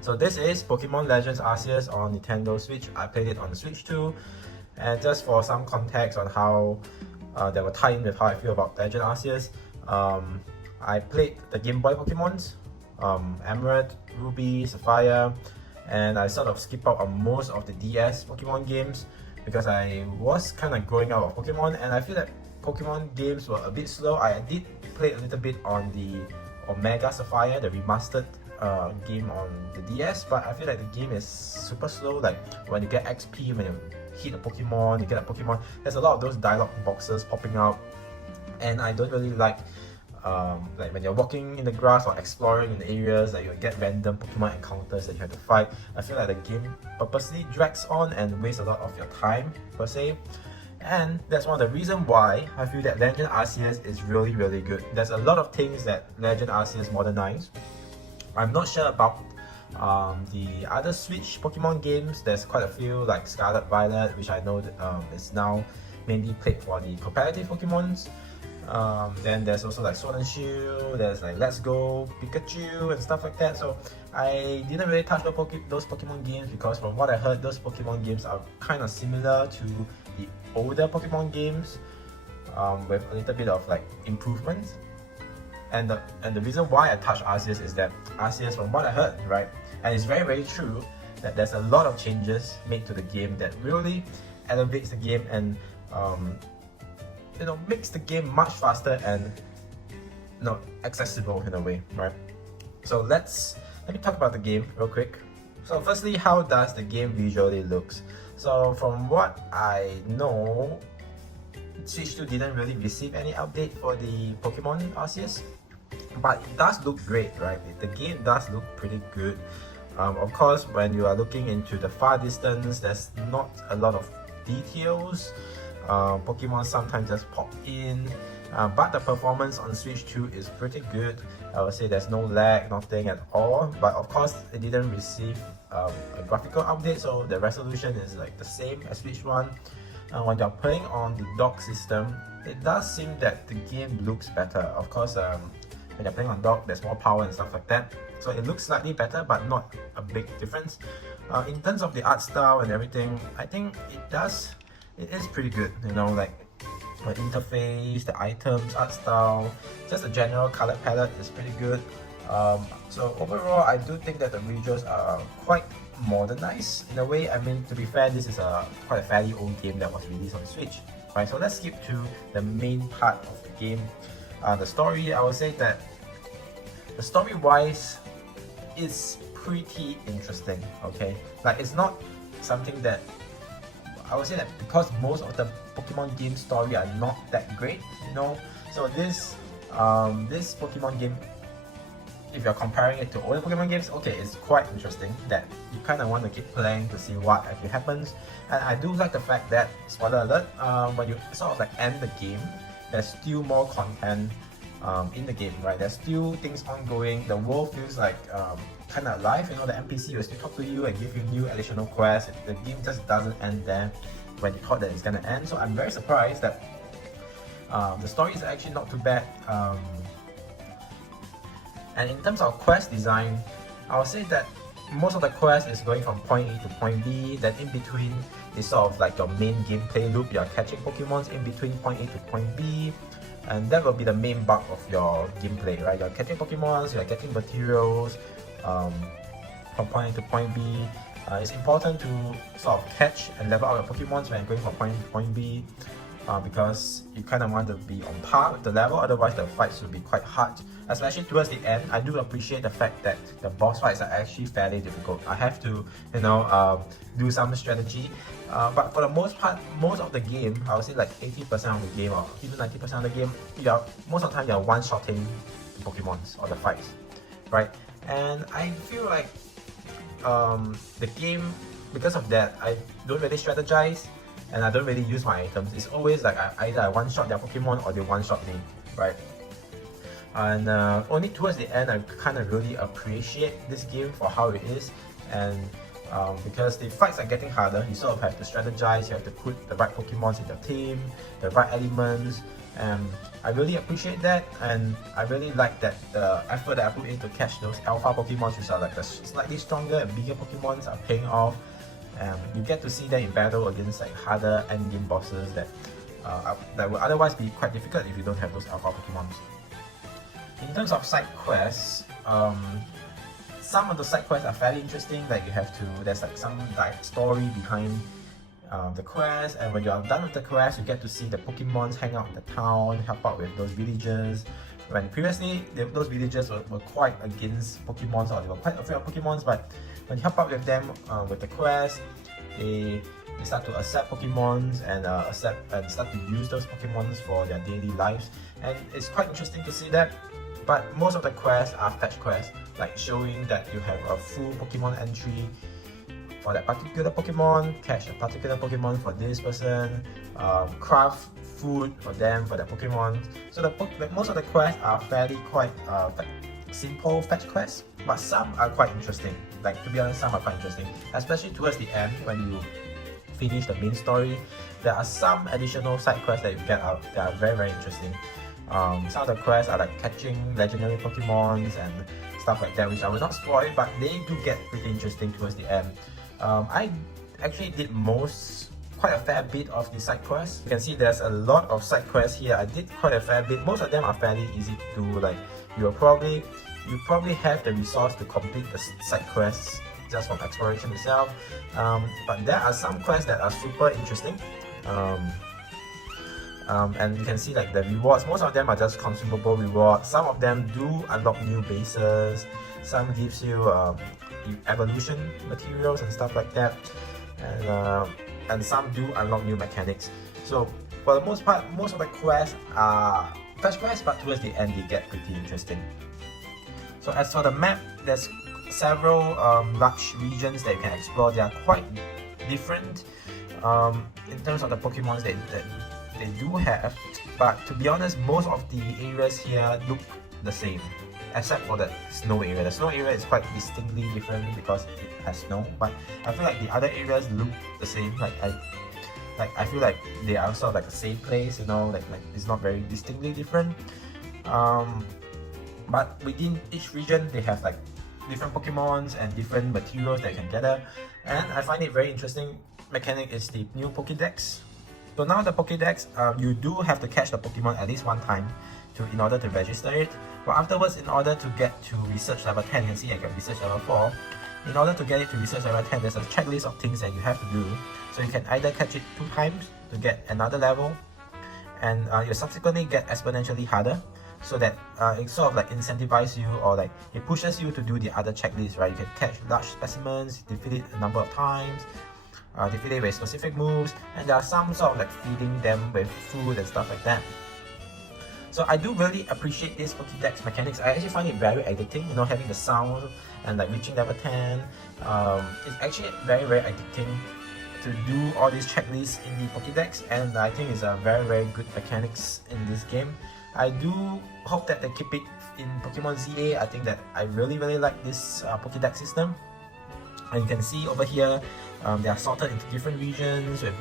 So this is Pokemon Legends Arceus on Nintendo Switch. I played it on the Switch too. And just for some context on how that will tie in with how I feel about Legend Arceus, I played the Game Boy Pokemons, Emerald, Ruby, Sapphire, and I sort of skip out on most of the DS Pokemon games because I was kind of growing out of Pokemon, and I feel that Pokemon games were a bit slow. I did play a little bit on the Omega Sapphire, the remastered game on the DS, but I feel like the game is super slow. Like when you get XP, when you hit a Pokemon, you get a Pokemon, there's a lot of those dialogue boxes popping out, and I don't really like when you're walking in the grass or exploring in areas that you get random Pokemon encounters that you have to fight. I feel like the game purposely drags on and wastes a lot of your time per se. And that's one of the reasons why I feel that Legend Arceus is really good. There's a lot of things that Legend Arceus modernized. I'm not sure about the other Switch Pokemon games. There's quite a few like Scarlet Violet, which I know that, is now mainly played for the competitive Pokemons. Then there's also like Sword and Shield, there's like Let's Go, Pikachu and stuff like that. So I didn't really touch those Pokemon games because from what I heard, those Pokemon games are kind of similar to the older Pokemon games with a little bit of like improvements. And the reason why I touched Arceus is that Arceus, from what I heard, right, and it's very true, that there's a lot of changes made to the game that really elevates the game and makes the game much faster and accessible in a way, right? So let me talk about the game real quick. So firstly, how does the game visually looks? So from what I know, Switch 2 didn't really receive any update for the Pokemon Arceus, but it does look great, right? The game does look pretty good. Of course, when you are looking into the far distance, there's not a lot of details. Pokemon sometimes just pop in, but the performance on Switch 2 is pretty good. I would say there's no lag, nothing at all. But of course, it didn't receive a graphical update, so the resolution is like the same as Switch 1. When you're playing on the dock system, it does seem that the game looks better. Of course, when you're playing on dock, there's more power and stuff like that. So it looks slightly better, but not a big difference. In terms of the art style and everything, I think it is pretty good, like the interface, the items, art style, just the general color palette is pretty good. So overall, I do think that the visuals are quite modernized in a way. I mean, to be fair, this is quite a fairly old game that was released on Switch, right? So let's skip to the main part of the game. The story, I would say that the story-wise is pretty interesting, okay? Like, it's not something that I would say that because most of the Pokemon game story are not that great, so this Pokemon game, if you're comparing it to older Pokemon games, okay, it's quite interesting that you kind of want to keep playing to see what actually happens. And I do like the fact that, spoiler alert, when you sort of like end the game, there's still more content in the game, right? There's still things ongoing. The world feels like kind of alive. The NPC will still talk to you and give you new additional quests. The game just doesn't end there when you thought that it's gonna end. So I'm very surprised that the story is actually not too bad. And in terms of quest design, I would say that most of the quest is going from point A to point B. Then in between is sort of like your main gameplay loop. You're catching Pokemons in between point A to point B. And that will be the main bulk of your gameplay, right? You're catching Pokemons, you're getting materials from point A to point B. It's important to sort of catch and level up your Pokemons when going from point A to point B, because you kind of want to be on par with the level, otherwise the fights will be quite hard. Especially towards the end, I do appreciate the fact that the boss fights are actually fairly difficult. I have to, do some strategy. But for the most part, most of the game, I would say like 80% of the game or even 90% of the game, most of the time you're one-shotting the Pokemons or the fights, right? And I feel like the game, because of that, I don't really strategize and I don't really use my items. It's always like either I one-shot their Pokemon or they one-shot me, right? And only towards the end, I kind of really appreciate this game for how it is. And because the fights are getting harder, you sort of have to strategize, you have to put the right Pokemons in your team, the right elements, and I really appreciate that, and I really like that the effort that I put in to catch those alpha Pokemon, which are like the slightly stronger and bigger Pokemons, are paying off. You get to see them in battle against like harder endgame bosses that would otherwise be quite difficult if you don't have those alpha Pokemons. In terms of side quests, some of the side quests are fairly interesting. Like there's like some story behind the quest, and when you're done with the quest, you get to see the Pokemons hang out in the town, help out with those villagers. When previously those villagers were quite against Pokemons, or they were quite afraid of Pokemons, but when you help out with them with the quest, they start to accept Pokemons and start to use those Pokemons for their daily lives, and it's quite interesting to see that. But most of the quests are fetch quests, like showing that you have a full Pokemon entry for that particular Pokemon, catch a particular Pokemon for this person, craft food for them, for that Pokemon. So most of the quests are fairly quite simple fetch quests, but some are quite interesting. Like, to be honest, some are quite interesting, especially towards the end when you finish the main story. There are some additional side quests that you get out that are very, very interesting. Some of the quests are like catching legendary Pokemons and stuff like that, which I will not spoil, but they do get pretty interesting towards the end. I actually did quite a fair bit of the side quests. You can see there's a lot of side quests here. I did quite a fair bit. Most of them are fairly easy to do. Like, you probably have the resource to complete the side quests just from exploration itself. But there are some quests that are super interesting. And you can see like the rewards, most of them are just consumable rewards. Some of them do unlock new bases, some gives you evolution materials and stuff like that, and some do unlock new mechanics. So for the most part, most of the quests are fetch quests, but towards the end they get pretty interesting. So as for the map, there's several large regions that you can explore. They are quite different in terms of the Pokemons that they do have, but to be honest, most of the areas here look the same, except for the snow area. The snow area is quite distinctly different because it has snow, but I feel like the other areas look the same. I feel like they are sort of like the same place, you know, like it's not very distinctly different. But within each region, they have like different Pokemons and different materials that you can gather, and I find it very interesting mechanic is the new Pokédex. So now the Pokédex, you do have to catch the Pokemon at least one time in order to register it. But afterwards, in order to get to research level 10, you can see I got research level 4. In order to get it to research level 10, there's a checklist of things that you have to do. So you can either catch it 2 times to get another level, and you subsequently get exponentially harder, so that it sort of like incentivizes you, or like it pushes you to do the other checklist, right? You can catch large specimens, defeat it a number of times, defeat it with specific moves, and there are some sort of like feeding them with food and stuff like that. So I do really appreciate this Pokédex mechanics. I actually find it very addicting, you know, having the sound and like reaching level 10. It's actually very, very addicting to do all these checklists in the Pokédex, and I think it's a very, very good mechanics in this game. I do hope that they keep it in Pokemon ZA. I think that I really, really like this Pokédex system. And you can see over here, they are sorted into different regions. With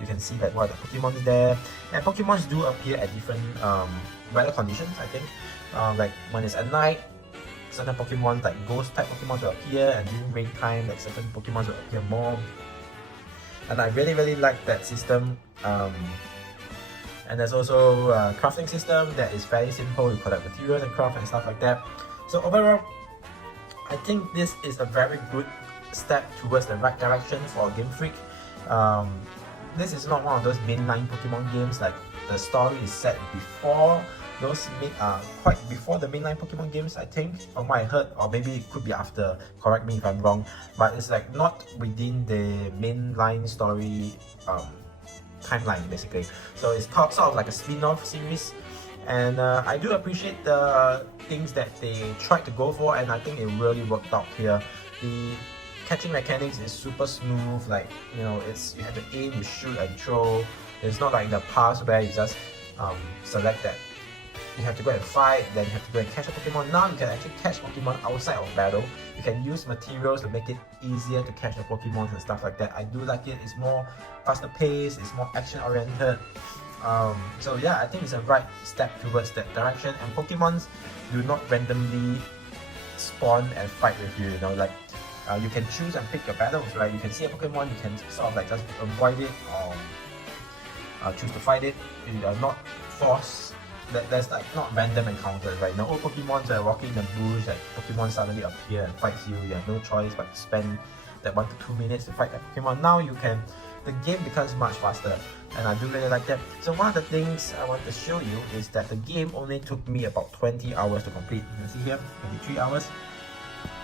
you can see that what the Pokemon is there, and Pokemons do appear at different weather conditions. I think, like when it's at night, certain Pokemon like ghost type Pokemons will appear, and during rain time, like certain Pokemons will appear more. And I really, really like that system. And there's also a crafting system that is very simple. You collect materials and craft and stuff like that. So overall, I think this is a very good step towards the right direction for Game Freak. This is not one of those mainline Pokemon games. Like, the story is set before those quite before the mainline Pokemon games, I think, from what I heard, or maybe it could be after. Correct me if I'm wrong, but it's like not within the mainline story timeline basically. So it's called sort of like a spin-off series, and I do appreciate the things that they tried to go for, and I think it really worked out here. The catching mechanics is super smooth. Like, you know, you have to aim, you shoot and throw. It's not like in the past where you just select that you have to go and fight, then you have to go and catch a Pokemon. Now you can actually catch Pokemon outside of battle. You can use materials to make it easier to catch the Pokemon and stuff like that. I do like it. It's more faster paced, it's more action oriented. So yeah, I think it's a right step towards that direction, and Pokemons do not randomly spawn and fight with you, you know, like you can choose and pick your battles, right? You can see a Pokemon, you can sort of like just avoid it or choose to fight it. You are not forced. There's like not random encounters, right? No, Pokemons are walking in the bush, like Pokemon suddenly appear and fights you. You have no choice but to spend that 1 to 2 minutes to fight that Pokemon. Now you can, the game becomes much faster, and I do really like that. So one of the things I want to show you is that the game only took me about 20 hours to complete. You can see here, 23 hours.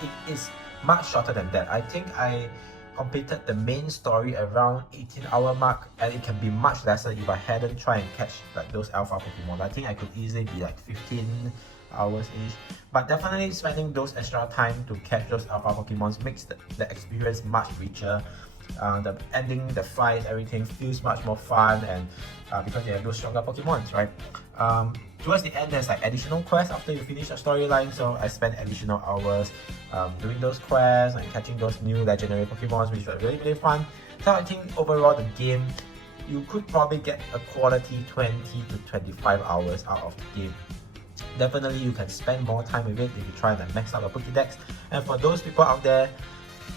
It is much shorter than that. I think I completed the main story around 18-hour mark, and it can be much lesser if I hadn't tried and catch like those alpha Pokemon. I think I could easily be like 15 hours each, but definitely spending those extra time to catch those alpha Pokemons makes the experience much richer. The ending, the fight, everything feels much more fun, and because you have those stronger Pokemons, right? Towards the end, there's like additional quests after you finish the storyline, so I spent additional hours doing those quests and catching those new legendary Pokemons, which were really, really fun. So I think overall the game, you could probably get a quality 20 to 25 hours out of the game. Definitely you can spend more time with it if you try and max out your Pokédex. And for those people out there,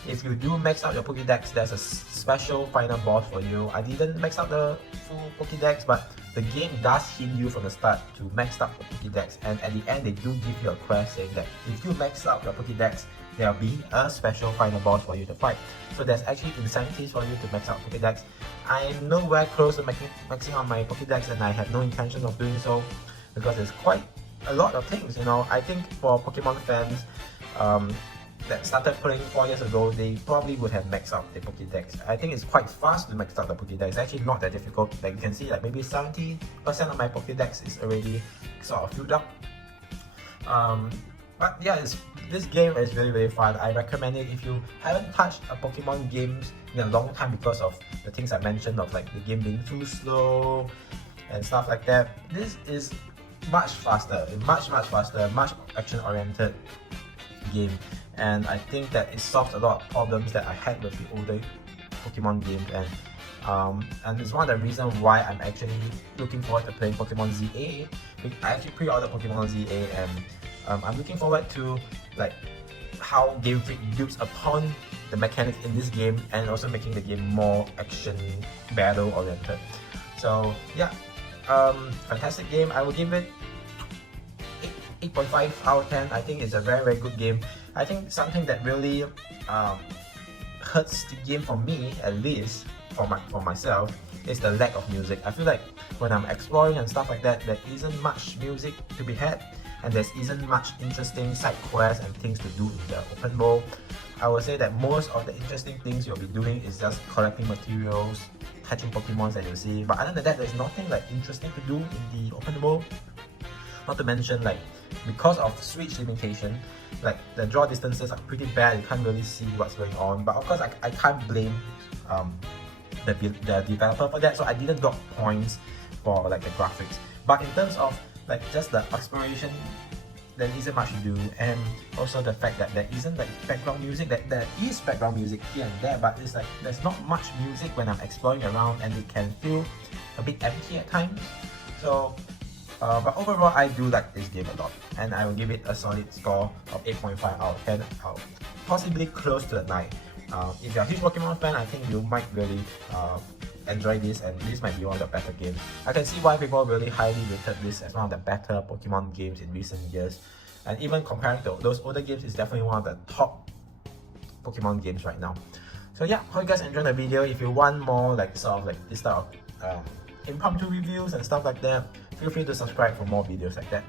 if you do max out your Pokédex, there's a special final boss for you. I didn't max out the full Pokédex, but the game does hint you from the start to max out your Pokédex, and at the end they do give you a quest saying that if you max out your Pokédex, there'll be a special final boss for you to fight. So there's actually incentives for you to max out Pokédex. I am nowhere close to maxing out my Pokédex, and I have no intention of doing so because there's quite a lot of things, you know. I think for Pokemon fans that started playing 4 years ago, they probably would have maxed out the Pokédex. I think it's quite fast to max out the Pokédex. It's actually not that difficult. Like you can see, like maybe 70% of my Pokédex is already sort of filled up. But yeah, this game is really, really fun. I recommend it if you haven't touched a Pokemon games in a long time because of the things I mentioned of like the game being too slow and stuff like that. This is much faster, much faster, much action-oriented game, and I think that it solves a lot of problems that I had with the older Pokemon games, and it's one of the reasons why I'm actually looking forward to playing Pokemon ZA. I actually pre-ordered Pokemon ZA, and I'm looking forward to like how Game Freak builds upon the mechanics in this game and also making the game more action battle oriented. So yeah, fantastic game. I will give it 8.5 out of 10. I think it's a very, very good game. I think something that really hurts the game for me, at least for myself, is the lack of music. I feel like when I'm exploring and stuff like that, there isn't much music to be had, and there isn't much interesting side quests and things to do in the open world. I would say that most of the interesting things you'll be doing is just collecting materials, catching Pokemons that you see, but other than that, there's nothing like interesting to do in the open world. Not to mention, like, because of Switch limitation, like the draw distances are pretty bad. You can't really see what's going on. But of course, I can't blame the developer for that. So I didn't drop points for like the graphics. But in terms of like just the exploration, there isn't much to do, and also the fact that there isn't like background music. That there is background music here and there, but it's like there's not much music when I'm exploring around, and it can feel a bit empty at times. So. But overall, I do like this game a lot, and I will give it a solid score of 8.5 out of 10, possibly close to a 9. If you're a huge Pokemon fan, I think you might really enjoy this, and this might be one of the better games. I can see why people really highly rated this as one of the better Pokemon games in recent years, and even comparing to those older games, it's definitely one of the top Pokemon games right now. So yeah, hope you guys enjoyed the video. If you want more like sort of like this type of impromptu reviews and stuff like that, feel free to subscribe for more videos like that.